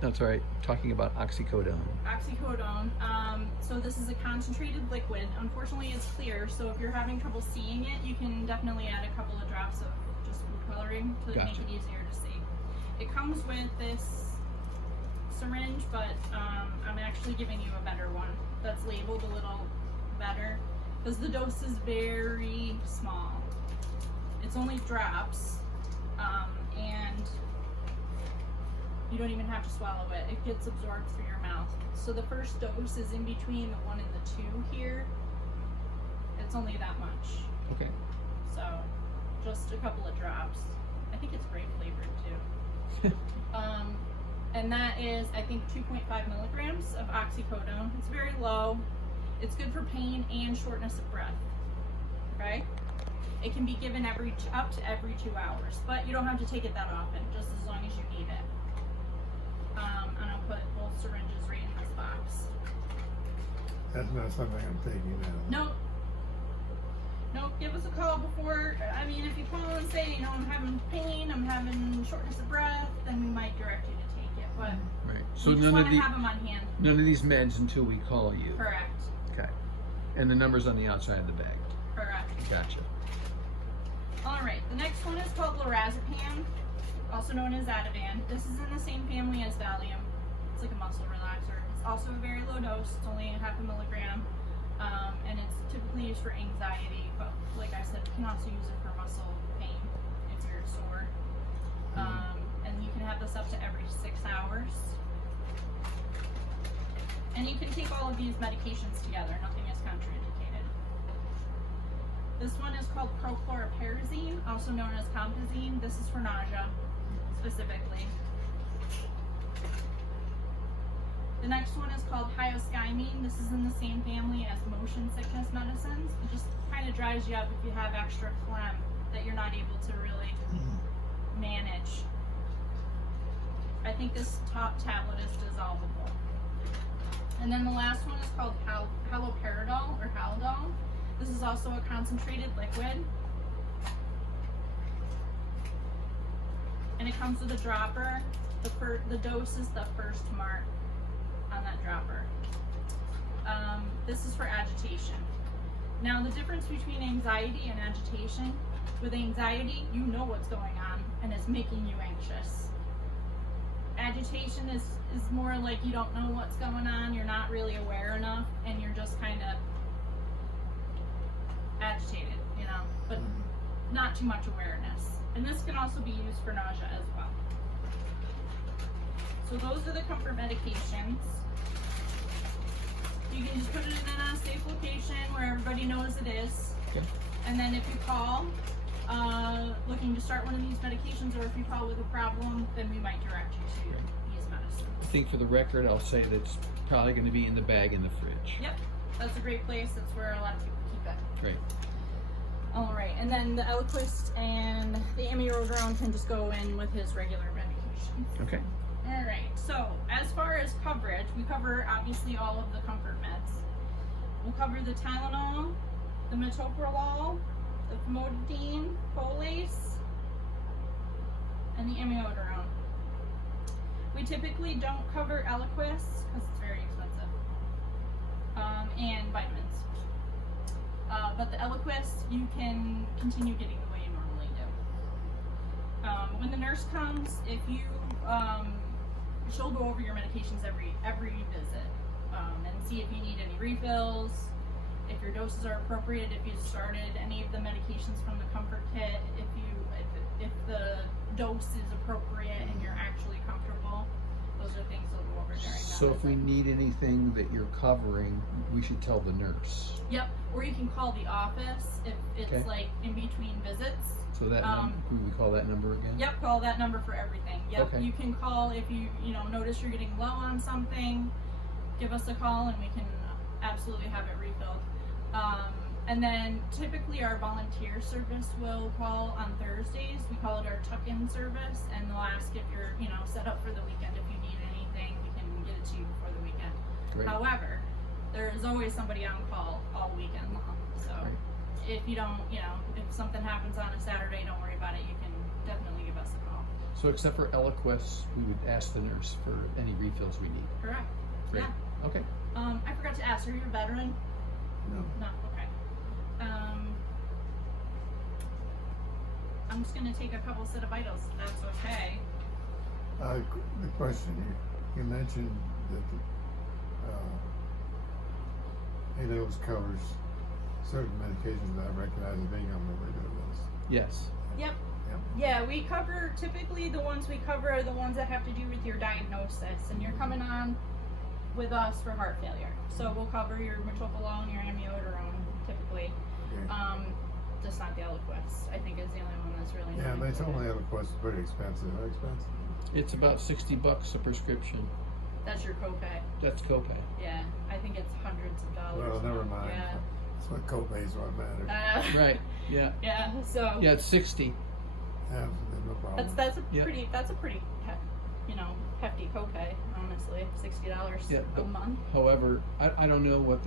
That's all right. Talking about oxycodone. Oxycodone. So this is a concentrated liquid. Unfortunately, it's clear, so if you're having trouble seeing it, you can definitely add a couple of drops of just food coloring to Gotcha. make it easier to see. It comes with this syringe, but I'm actually giving you a better one that's labeled a little better because the dose is very small. It's only drops, and you don't even have to swallow it. It gets absorbed through your mouth. So the first dose is in between the 1 and the 2 here. It's only that much. Okay. So just a couple of drops. I think it's grape flavored too. And that is, I think, 2.5 milligrams of oxycodone. It's very low. It's good for pain and shortness of breath. Okay? It can be given up to every 2 hours, but you don't have to take it that often, just as long as you need it. And I'll put both syringes right in this box. That's not something I'm taking now. Nope. Nope, give us a call before. I mean, if you call and say, you know, I'm having pain, I'm having shortness of breath, then we might direct you to take it. But Right. So we just none want of to the have them on hand. none of these meds until we call you. Correct. Okay. And the number's on the outside of the bag. Correct. Gotcha. All right. The next one is called lorazepam, also known as Ativan. This is in the same family as Valium. It's like a muscle relaxer. It's also a very low dose. It's only 0.5 milligram. And it's typically used for anxiety, but like I said, you can also use it for muscle pain if you're sore. And you can have this up to every 6 hours. And you can take all of these medications together. Nothing is contraindicated. This one is called prochlorperazine, also known as Compazine. This is for nausea, specifically. The next one is called hyoscyamine. This is in the same family as motion sickness medicines. It just kind of dries you up if you have extra phlegm that you're not able to really manage. I think this top tablet is dissolvable. And then the last one is called haloperidol or Haldol. This is also a concentrated liquid. And it comes with a dropper. The dose is the first mark on that dropper. This is for agitation. Now the difference between anxiety and agitation, with anxiety, you know what's going on and it's making you anxious. Agitation is more like you don't know what's going on, you're not really aware enough, and you're just kind of agitated, you know, but not too much awareness. And this can also be used for nausea as well. So those are the comfort medications. You can just put it in a safe location where everybody knows it is. Okay. And then if you call looking to start one of these medications, or if you call with a problem, then we might direct you to these medicines. I think for the record, I'll say that's probably going to be in the bag in the fridge. Yep, that's a great place. That's where a lot of people keep it. Great. All right, and then the Eliquis and the amiodarone can just go in with his regular medication. Okay. All right, so as far as coverage, we cover obviously all of the comfort meds. We'll cover the Tylenol, the metoprolol, the famotidine, Colace, and the amiodarone. We typically don't cover Eliquis because it's very expensive, and vitamins. But the Eliquis you can continue getting the way you normally do. When the nurse comes, if you she'll go over your medications every visit and see if you need any refills, if your doses are appropriate, if you started any of the medications from the comfort kit, if the dose is appropriate and you're actually comfortable. Those are things we'll go over during that. So if we need anything that you're covering, we should tell the nurse. Yep, or you can call the office if it's Okay. like in between visits. So that who we call that number again? Yep, call that number for everything. Yep, Okay. you can call if you notice you're getting low on something. Give us a call and we can absolutely have it refilled. And then typically our volunteer service will call on Thursdays. We call it our tuck-in service, and they'll ask if you're set up for the weekend. If you need anything, we can get it to you before the weekend. Great. However, there is always somebody on call all weekend long. So Great. if you don't, if something happens on a Saturday, don't worry about it. You can definitely give us a call. So except for Eliquis, we would ask the nurse for any refills we need. Correct. Great. Yeah. Okay. I forgot to ask, are you a veteran? No. No, okay. I'm just gonna take a couple set of vitals, if that's okay. The question, you mentioned that ADOS covers certain medications that I recognize as being on the regular list. Yes. Yep. Yep. Yeah, we cover, typically the ones we cover are the ones that have to do with your diagnosis, and you're coming on with us for heart failure. So we'll cover your metoprolol and your amiodarone, typically. Okay. Just not the Eliquis, I think is the only one that's really Yeah, not they told me included. Eliquis is pretty expensive. How expensive? It's about $60 a prescription. That's your copay. That's copay. Yeah, I think it's hundreds of dollars. Well, never mind. Yeah. That's what copays what matter. Right. Yeah. Yeah. So. Yeah, it's 60. Yeah, no problem. That's a Yeah. pretty hefty copay, honestly. $60 Yeah, a but- month. However, I don't know what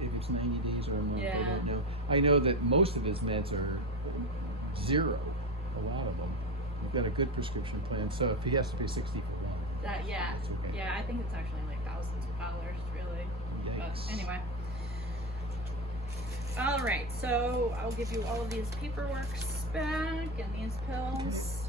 if it's 90 days or a month. I Yeah. don't know. I know that most of his meds are zero. A lot of them. We've got a good prescription plan, so if he has to pay 60 for one, Yeah. That's okay. Yeah, I think it's actually like thousands of dollars, really. yikes. But anyway. All right, so I'll give you all of these paperwork back and these pills.